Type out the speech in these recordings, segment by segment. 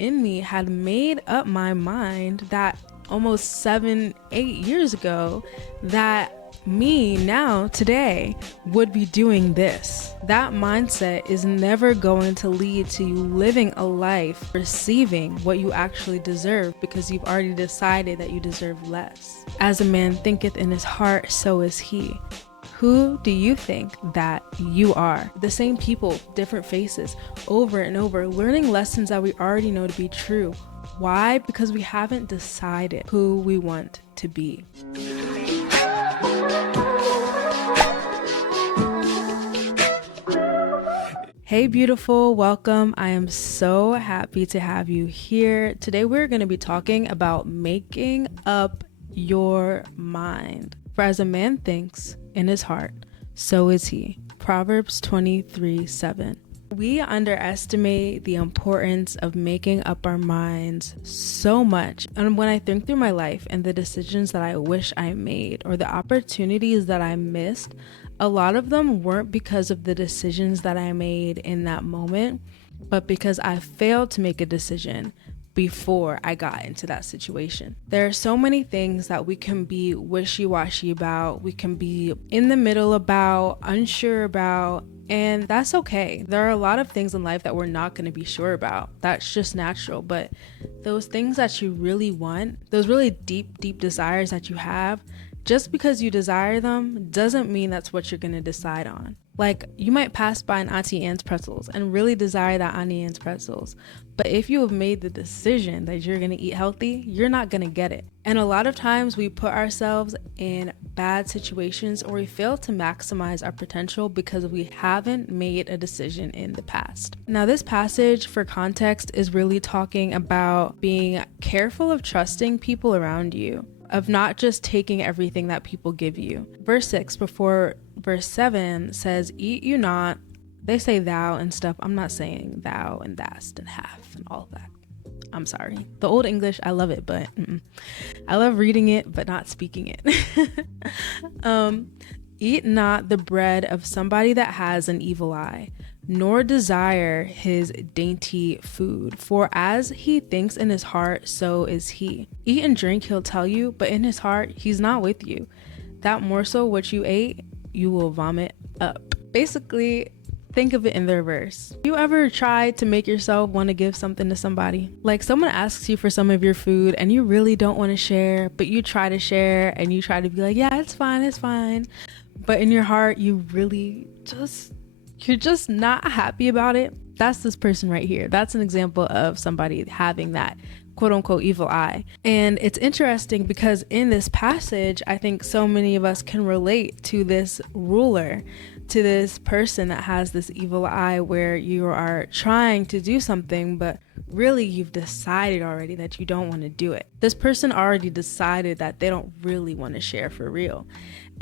in me had made up my mind that almost 7-8 years ago that me now today would be doing this. That mindset is never going to lead to you living a life receiving what you actually deserve, because you've already decided that you deserve less. As a man thinketh in his heart, so is he. Who do you think that you are? The same people, different faces, over and over, learning lessons that we already know to be true. Why? Because we haven't decided who we want to be. Hey beautiful, welcome. I am so happy to have you here. Today we're going to be talking about making up your mind. For as a man thinks in his heart, so is he. Proverbs 23:7. We underestimate the importance of making up our minds so much. And when I think through my life and the decisions that I wish I made or the opportunities that I missed, a lot of them weren't because of the decisions that I made in that moment, but because I failed to make a decision before I got into that situation. There are so many things that we can be wishy-washy about, we can be in the middle about, unsure about, and that's okay. There are a lot of things in life that we're not going to be sure about. That's just natural. But those things that you really want, those really deep desires that you have, just because you desire them doesn't mean that's what you're going to decide on. Like, you might pass by an Auntie Anne's pretzels and really desire that Auntie Anne's pretzels. But if you have made the decision that you're going to eat healthy, you're not going to get it. And a lot of times we put ourselves in bad situations or we fail to maximize our potential because we haven't made a decision in the past. Now, this passage, for context, is really talking about being careful of trusting people around you, of not just taking everything that people give you. Verse 6 before verse 7 says, eat you not. They say thou and stuff. I'm not saying thou and thast and half and all of that. I'm sorry. The Old English, I love it, but I love reading it, but not speaking it. Eat not the bread of somebody that has an evil eye, nor desire his dainty food. For as he thinks in his heart, so is he. Eat and drink, he'll tell you, but in his heart, he's not with you. That morsel which you ate, you will vomit up. Basically, think of it in the reverse. You ever tried to make yourself want to give something to somebody? Like, someone asks you for some of your food and you really don't want to share, but you try to share and you try to be like, yeah, it's fine. But in your heart, you really you're just not happy about it. That's this person right here. That's an example of somebody having that quote unquote evil eye. And it's interesting because in this passage, I think so many of us can relate to this ruler, to this person that has this evil eye, where you are trying to do something, but really you've decided already that you don't want to do it. This person already decided that they don't really want to share for real.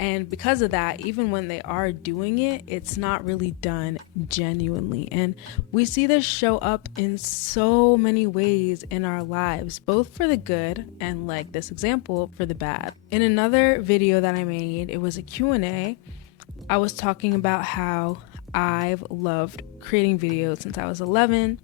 And because of that, even when they are doing it, it's not really done genuinely. And we see this show up in so many ways in our lives, both for the good and, like this example, for the bad. In another video that I made, it was a Q&A. I was talking about how I've loved creating videos since I was 11,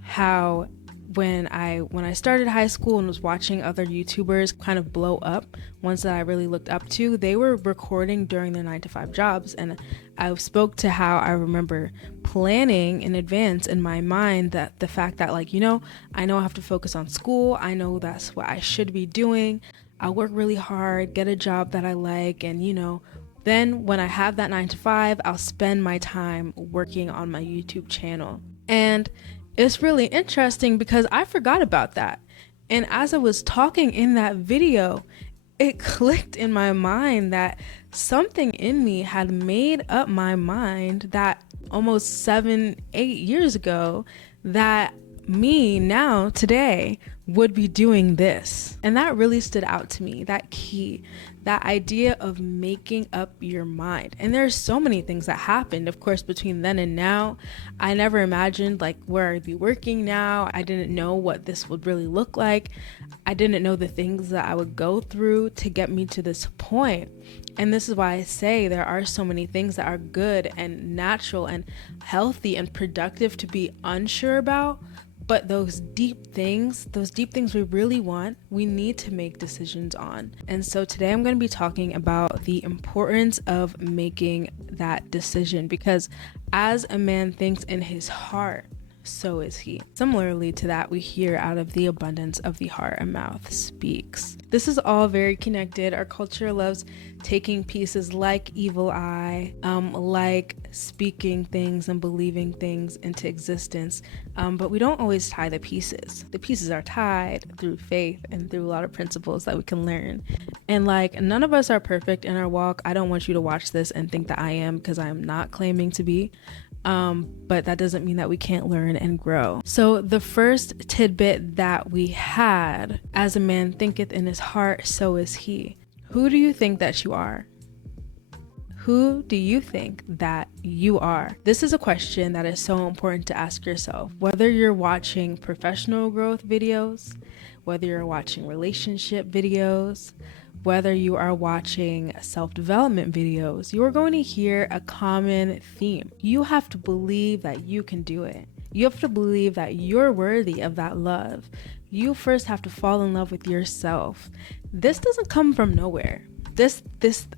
how when I started high school and was watching other YouTubers kind of blow up, ones that I really looked up to, they were recording during their 9-to-5 jobs. And I spoke to how I remember planning in advance in my mind that the fact that, like, I know I have to focus on school. I know that's what I should be doing. I'll work really hard, get a job that I like, and then when I have that 9-to-5, I'll spend my time working on my YouTube channel. And it's really interesting because I forgot about that. And as I was talking in that video, it clicked in my mind that something in me had made up my mind that almost 7-8 years ago that me now today would be doing this. And that really stood out to me, that key, that idea of making up your mind. And there's so many things that happened, of course, between then and now. I never imagined like where I'd be working now. I didn't know what this would really look like. I didn't know the things that I would go through to get me to this point. And this is why I say there are so many things that are good and natural and healthy and productive to be unsure about, But those deep things we really want, we need to make decisions on. And so today I'm going to be talking about the importance of making that decision, because as a man thinks in his heart, so is he. Similarly to that, we hear out of the abundance of the heart a mouth speaks. This is all very connected. Our culture loves taking pieces like evil eye, like speaking things and believing things into existence, but we don't always tie the pieces. The pieces are tied through faith and through a lot of principles that we can learn. And like, none of us are perfect in our walk. I don't want you to watch this and think that I am, because I am not claiming to be. But that doesn't mean that we can't learn and grow. So the first tidbit that we had, as a man thinketh in his heart, so is he. Who do you think that you are? Who do you think that you are? This is a question that is so important to ask yourself. Whether you're watching professional growth videos, whether you're watching relationship videos, whether you are watching self-development videos, you are going to hear a common theme. You have to believe that you can do it. You have to believe that you're worthy of that love. You first have to fall in love with yourself. This doesn't come from nowhere. This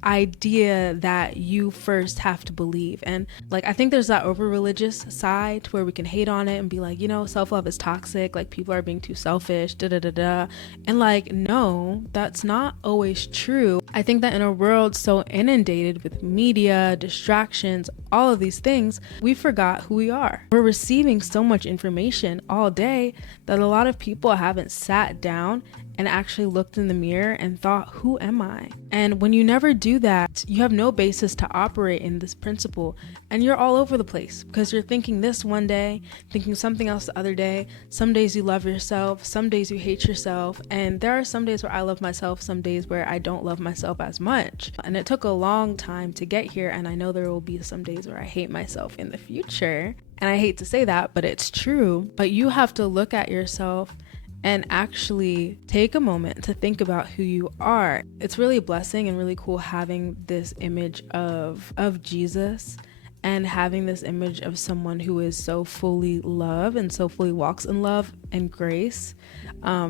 idea that you first have to believe. And like, I think there's that over religious side where we can hate on it and be like, self-love is toxic, like people are being too selfish, and like, no, that's not always true. I think that in a world so inundated with media, distractions, all of these things, we forgot who we are. We're receiving so much information all day that a lot of people haven't sat down and actually looked in the mirror and thought, who am I? And when you never do that, you have no basis to operate in this principle, and you're all over the place because you're thinking this one day, thinking something else the other day. Some days you love yourself, some days you hate yourself, and there are some days where I love myself, some days where I don't love myself as much. And it took a long time to get here, and I know there will be some days where I hate myself in the future. And I hate to say that, but it's true. But you have to look at yourself and actually take a moment to think about who you are. It's really a blessing and really cool having this image of Jesus, and having this image of someone who is so fully love and so fully walks in love and grace,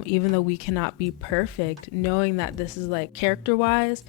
even though we cannot be perfect, knowing that this is like character-wise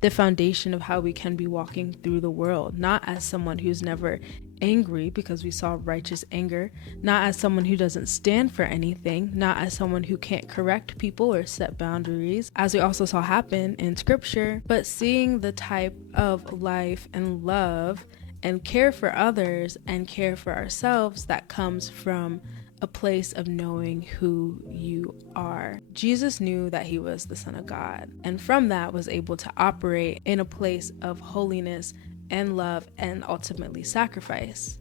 the foundation of how we can be walking through the world, not as someone who's never angry because we saw righteous anger, not as someone who doesn't stand for anything, not as someone who can't correct people or set boundaries, as we also saw happen in scripture, but seeing the type of life and love and care for others and care for ourselves that comes from a place of knowing who you are. Jesus knew that he was the Son of God, and from that was able to operate in a place of holiness and love and ultimately sacrifice.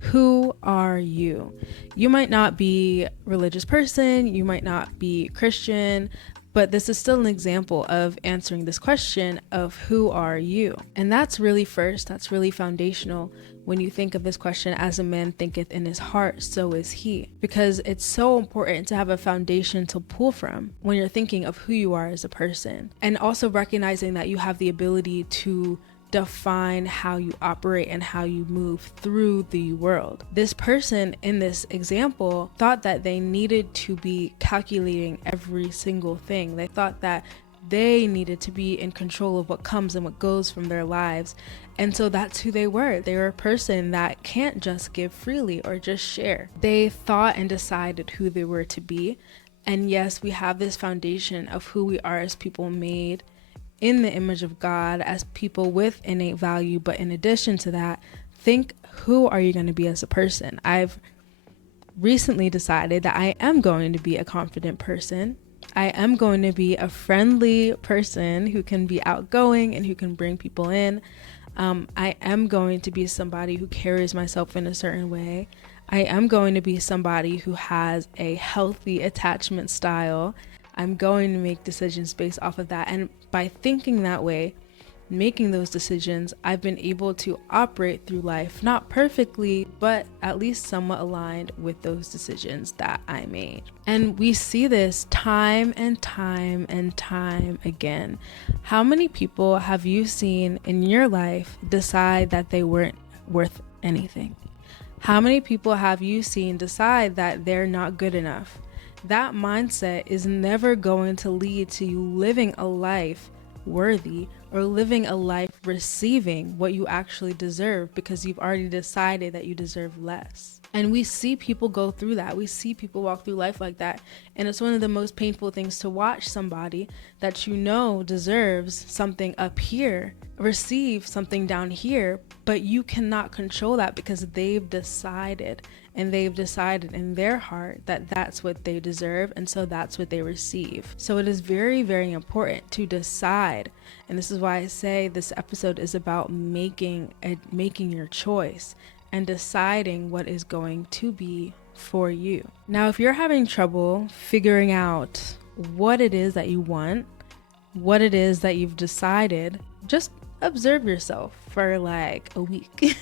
Who are you? You might not be a religious person, you might not be Christian, but this is still an example of answering this question of who are you? And that's really foundational when you think of this question, as a man thinketh in his heart, so is he. Because it's so important to have a foundation to pull from when you're thinking of who you are as a person. And also recognizing that you have the ability to define how you operate and how you move through the world. This person in this example thought that they needed to be calculating every single thing. They thought that they needed to be in control of what comes and what goes from their lives. And so that's who they were. They were a person that can't just give freely or just share. They thought and decided who they were to be. And yes, we have this foundation of who we are as people made in the image of God, as people with innate value. But in addition to that, think, who are you going to be as a person? I've recently decided that I am going to be a confident person. I am going to be a friendly person who can be outgoing and who can bring people in. I am going to be somebody who carries myself in a certain way. I am going to be somebody who has a healthy attachment style. I'm going to make decisions based off of that. And by thinking that way, making those decisions, I've been able to operate through life, not perfectly, but at least somewhat aligned with those decisions that I made. And we see this time and time and time again. How many people have you seen in your life decide that they weren't worth anything? How many people have you seen decide that they're not good enough? That mindset is never going to lead to you living a life worthy or living a life receiving what you actually deserve, because you've already decided that you deserve less. And we see people go through that. We see people walk through life like that. And it's one of the most painful things to watch somebody that you know deserves something up here receive something down here, but you cannot control that because they've decided, and they've decided in their heart that that's what they deserve, and so that's what they receive. So it is very, very important to decide, and this is why I say this episode is about making your choice and deciding what is going to be for you. Now, if you're having trouble figuring out what it is that you want, what it is that you've decided, just observe yourself for like a week.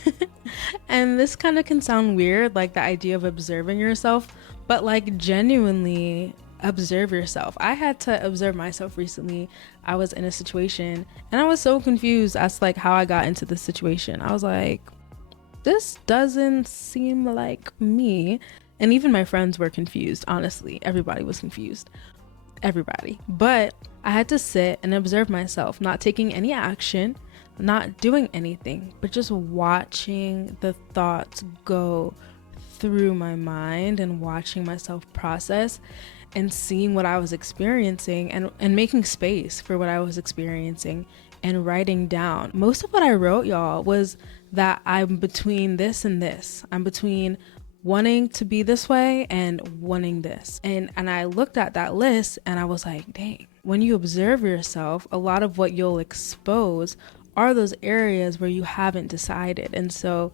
And this kind of can sound weird, like the idea of observing yourself, but like genuinely observe yourself. I had to observe myself recently. I was in a situation and I was so confused as to like how I got into this situation. I was like, this doesn't seem like me. And even my friends were confused. Honestly, everybody was confused. Everybody. But I had to sit and observe myself, not taking any action, not doing anything, but just watching the thoughts go through my mind and watching myself process and seeing what I was experiencing and making space for what I was experiencing and writing down. Most of what I wrote, y'all, was that I'm between this and this. I'm between wanting to be this way and wanting this. And I looked at that list and I was like, dang, when you observe yourself, a lot of what you'll expose are those areas where you haven't decided. And so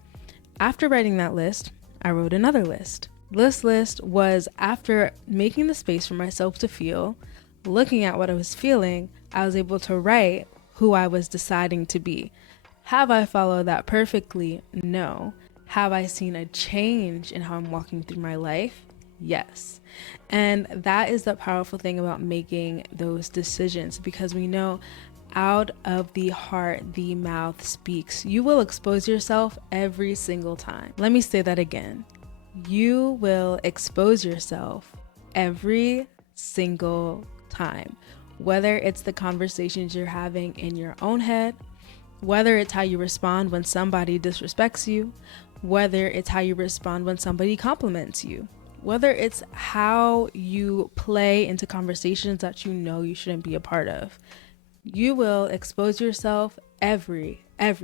after writing that list, I wrote another list. This list was after making the space for myself to feel, looking at what I was feeling, I was able to write who I was deciding to be. Have I followed that perfectly? No. Have I seen a change in how I'm walking through my life? Yes. And that is the powerful thing about making those decisions, because we know out of the heart, the mouth speaks. You will expose yourself every single time. Let me say that again. You will expose yourself every single time, whether it's the conversations you're having in your own head, whether it's how you respond when somebody disrespects you, whether it's how you respond when somebody compliments you, whether it's how you play into conversations that you know you shouldn't be a part of. You will expose yourself every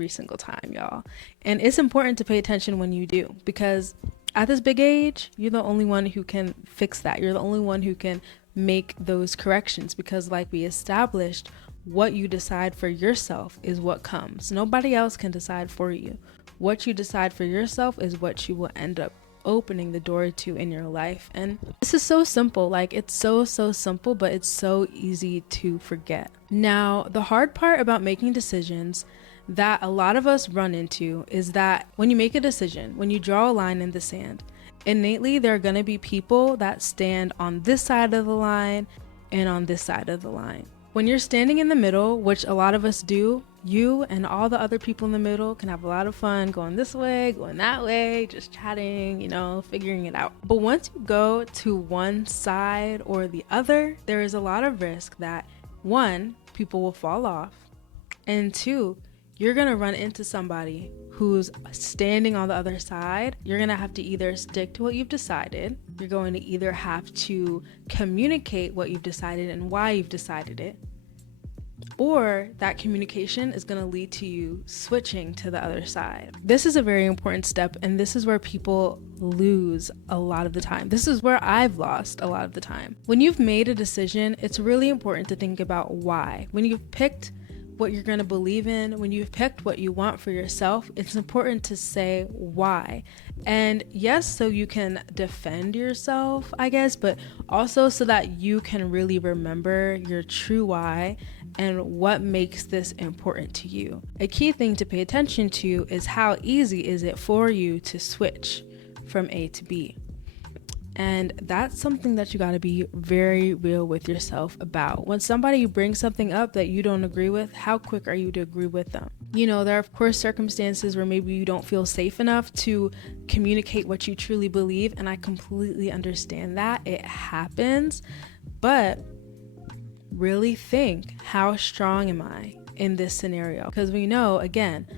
single time, y'all. And it's important to pay attention when you do, because at this big age, you're the only one who can fix that. You're the only one who can make those corrections, because like we established, what you decide for yourself is what comes. Nobody else can decide for you. What you decide for yourself is what you will end up opening the door to in your life. And this is so simple. Like, it's so simple, but it's so easy to forget. Now, the hard part about making decisions that a lot of us run into is that when you make a decision, when you draw a line in the sand, innately there are going to be people that stand on this side of the line and on this side of the line. When you're standing in the middle, which a lot of us do, you and all the other people in the middle can have a lot of fun going this way, going that way, just chatting, figuring it out. But once you go to one side or the other, there is a lot of risk that, one, people will fall off, and two, you're going to run into somebody who's standing on the other side. You're going to have to either stick to what you've decided. You're going to either have to communicate what you've decided and why you've decided it. Or that communication is going to lead to you switching to the other side. This is a very important step, and this is where people lose a lot of the time. This is where I've lost a lot of the time. When you've made a decision, it's really important to think about why. When you've picked what you're going to believe in, when you've picked what you want for yourself, it's important to say why. And yes, so you can defend yourself, I guess, but also so that you can really remember your true why and what makes this important to you. A key thing to pay attention to is how easy is it for you to switch from A to B. And that's something that you got to be very real with yourself about. When somebody brings something up that you don't agree with, how quick are you to agree with them? You know, there are of course circumstances where maybe you don't feel safe enough to communicate what you truly believe, and I completely understand that. It happens, but really think, how strong am I in this scenario? Because we know, again,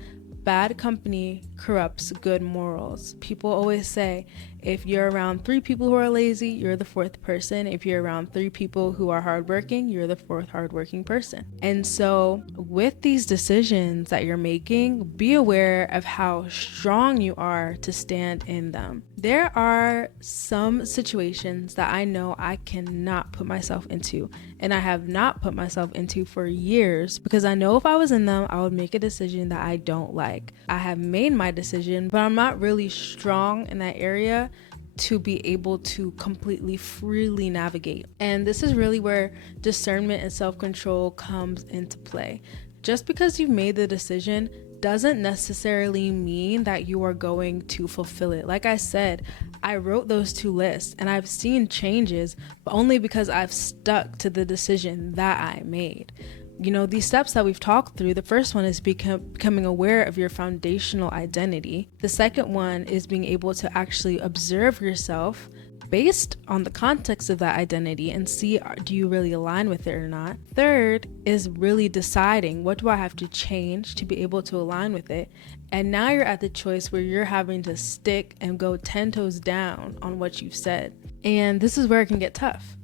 bad company corrupts good morals. People always say, if you're around 3 people who are lazy, you're the 4th person. If you're around 3 people who are hardworking, you're the 4th hardworking person. And so with these decisions that you're making, be aware of how strong you are to stand in them. There are some situations that I know I cannot put myself into, and I have not put myself into for years, because I know if I was in them, I would make a decision that I don't like. I have made my decision, but I'm not really strong in that area to be able to completely freely navigate. And this is really where discernment and self-control comes into play. Just because you've made the decision doesn't necessarily mean that you are going to fulfill it. Like I said, I wrote those 2 lists and I've seen changes, but only because I've stuck to the decision that I made. You know, these steps that we've talked through, the first one is becoming aware of your foundational identity. The second one is being able to actually observe yourself based on the context of that identity and see, do you really align with it or not? Third is really deciding, what do I have to change to be able to align with it? And now you're at the choice where you're having to stick and go 10 toes down on what you've said. And this is where it can get tough.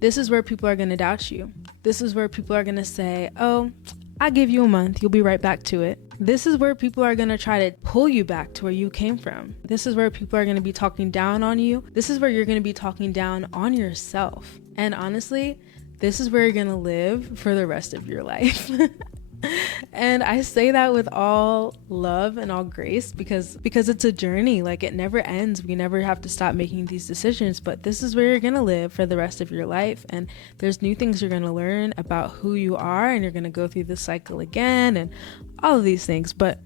This is where people are going to doubt you. This is where people are going to say, oh, I give you a month, you'll be right back to it. This is where people are going to try to pull you back to where you came from. This is where people are going to be talking down on you. This is where you're going to be talking down on yourself. And honestly, this is where you're going to live for the rest of your life. And I say that with all love and all grace because it's a journey. Like, it never ends. We never have to stop making these decisions, but this is where you're going to live for the rest of your life. And there's new things you're going to learn about who you are, and you're going to go through this cycle again and all of these things. But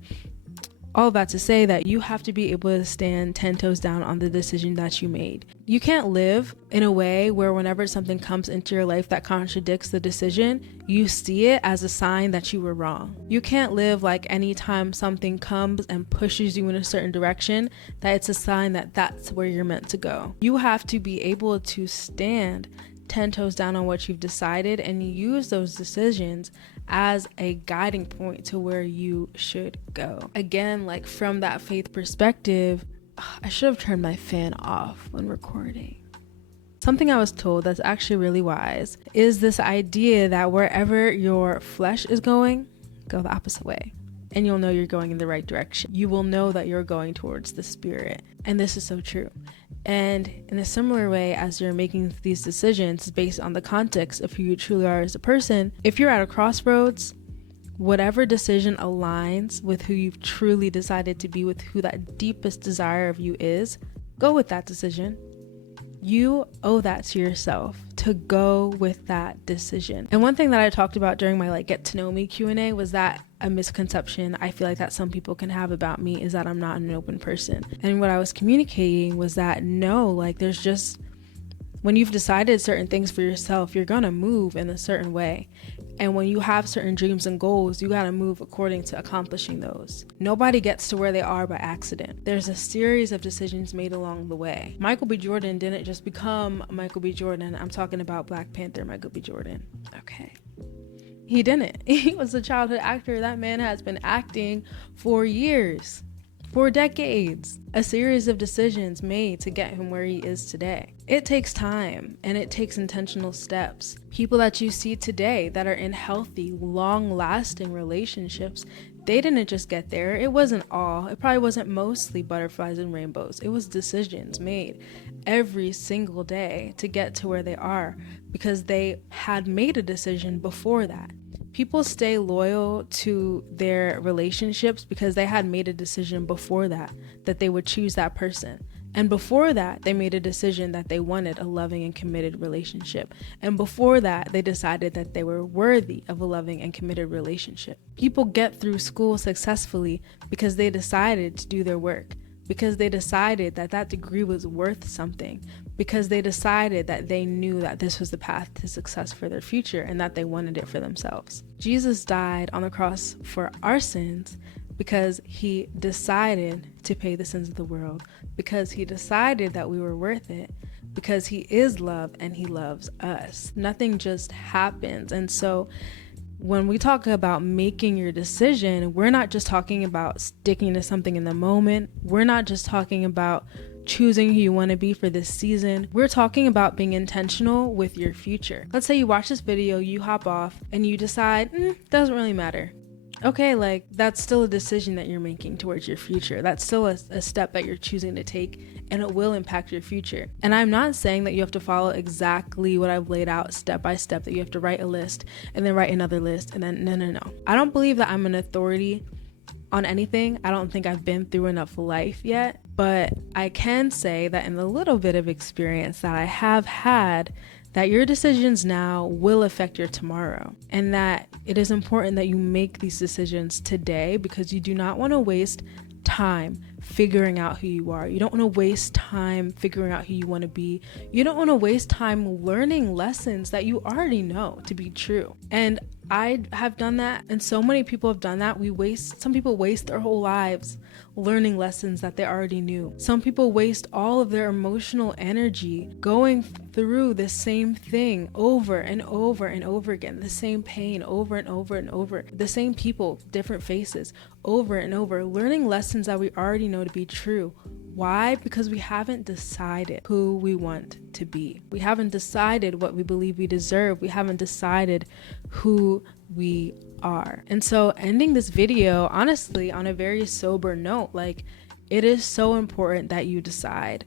all that to say that you have to be able to stand 10 toes down on the decision that you made. You can't live in a way where whenever something comes into your life that contradicts the decision, you see it as a sign that you were wrong. You can't live like anytime something comes and pushes you in a certain direction, that it's a sign that that's where you're meant to go. You have to be able to stand 10 toes down on what you've decided and use those decisions as a guiding point to where you should go. Again, like from that faith perspective, I should have turned my fan off when recording. Something I was told that's actually really wise is this idea that wherever your flesh is going, go the opposite way. And you'll know you're going in the right direction. You will know that you're going towards the spirit. And this is so true. And in a similar way, as you're making these decisions based on the context of who you truly are as a person, if you're at a crossroads, whatever decision aligns with who you've truly decided to be, with who that deepest desire of you is, go with that decision. You owe that to yourself to go with that decision. And one thing that I talked about during my get to know me Q&A was that a misconception I feel like that some people can have about me is that I'm not an open person. And what I was communicating was that no, there's just, when you've decided certain things for yourself, you're gonna move in a certain way. And when you have certain dreams and goals, you gotta move according to accomplishing those. Nobody gets to where they are by accident. There's a series of decisions made along the way. Michael B. Jordan didn't just become Michael B. Jordan. I'm talking about Black Panther Michael B. Jordan. Okay. He didn't. He was a childhood actor. That man has been acting for years, for decades. A series of decisions made to get him where he is today. It takes time and it takes intentional steps. People that you see today that are in healthy, long-lasting relationships, they didn't just get there. It wasn't all. It probably wasn't mostly butterflies and rainbows. It was decisions made every single day to get to where they are because they had made a decision before that. People stay loyal to their relationships because they had made a decision before that they would choose that person. And before that, they made a decision that they wanted a loving and committed relationship. And before that, they decided that they were worthy of a loving and committed relationship. People get through school successfully because they decided to do their work. because they decided that that degree was worth something, because they decided that they knew that this was the path to success for their future and that they wanted it for themselves. Jesus died on the cross for our sins because he decided to pay the sins of the world, because he decided that we were worth it, because he is love and he loves us. Nothing just happens. And so when we talk about making your decision, we're not just talking about sticking to something in the moment. We're not just talking about choosing who you want to be for this season. We're talking about being intentional with your future. Let's say you watch this video, you hop off and you decide, doesn't really matter. Okay, like that's still a decision that you're making towards your future. That's still a step that you're choosing to take, and it will impact your future. And I'm not saying that you have to follow exactly what I've laid out step by step, that you have to write a list and then write another list, and then no. I don't believe that I'm an authority on anything. I don't think I've been through enough life yet, but I can say that in the little bit of experience that I have had, that your decisions now will affect your tomorrow, and that it is important that you make these decisions today, because you do not want to waste time figuring out who you are. You don't want to waste time figuring out who you want to be. You don't want to waste time learning lessons that you already know to be true. And I have done that, and so many people have done that. Some people waste their whole lives learning lessons that they already knew. Some people waste all of their emotional energy going through the same thing over and over and over again, the same pain over and over and over, the same people, different faces, over and over, learning lessons that we already know to be true. Why? Because we haven't decided who we want to be. We haven't decided what we believe we deserve. We haven't decided who we are. And so ending this video, honestly, on a very sober note, like, it is so important that you decide.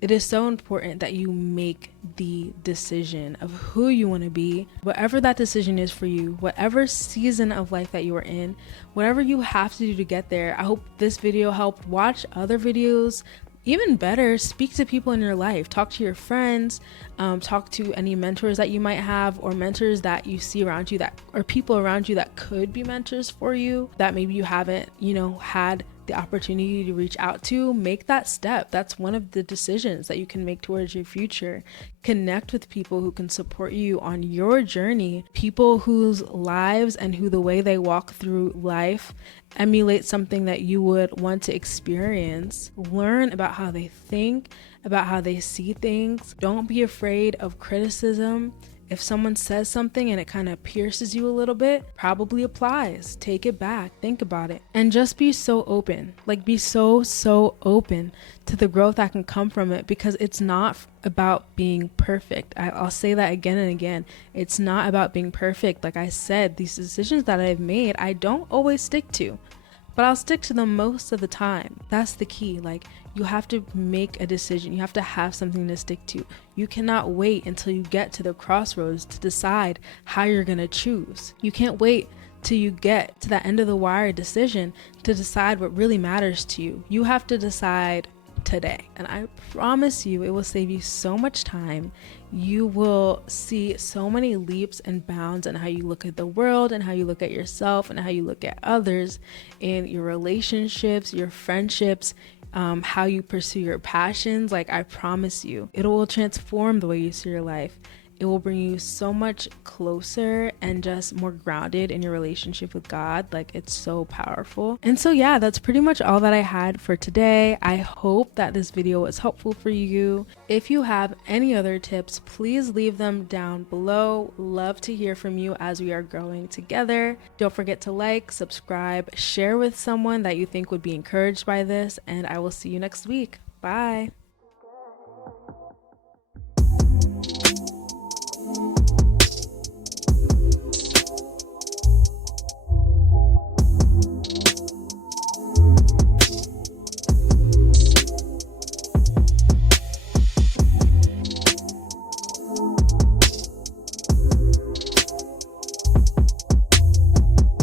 It is so important that you make the decision of who you want to be, whatever that decision is for you, whatever season of life that you are in, whatever you have to do to get there. I hope this video helped. Watch other videos. Even better, speak to people in your life. Talk to your friends, talk to any mentors that you might have, or mentors that you see around you, that or people around you that could be mentors for you, that maybe you haven't, had the opportunity to reach out to. Make that step. That's one of the decisions that you can make towards your future. Connect with people who can support you on your journey, people whose lives and the way they walk through life emulate something that you would want to experience. Learn about how they think, about how they see things. Don't be afraid of criticism. If someone says something and it kind of pierces you a little bit, probably applies. Take it back, think about it, and just be so open. Like, be so open to the growth that can come from it, because it's not about being perfect. I'll say that again and again. It's not about being perfect. Like I said, these decisions that I've made, I don't always stick to, but I'll stick to them most of the time. That's the key. Like, you have to make a decision. You have to have something to stick to. You cannot wait until you get to the crossroads to decide how you're going to choose. You can't wait till you get to that end of the wire decision to decide what really matters to you. You have to decide today. And I promise you, it will save you so much time. You will see so many leaps and bounds in how you look at the world and how you look at yourself and how you look at others, in your relationships, your friendships, how you pursue your passions. Like, I promise you, it will transform the way you see your life. It will bring you so much closer and just more grounded in your relationship with God. Like, it's so powerful. And so yeah, that's pretty much all that I had for today. I hope that this video was helpful for you. If you have any other tips, please leave them down below. Love to hear from you as we are growing together. Don't forget to like, subscribe, share with someone that you think would be encouraged by this, and I will see you next week. Bye.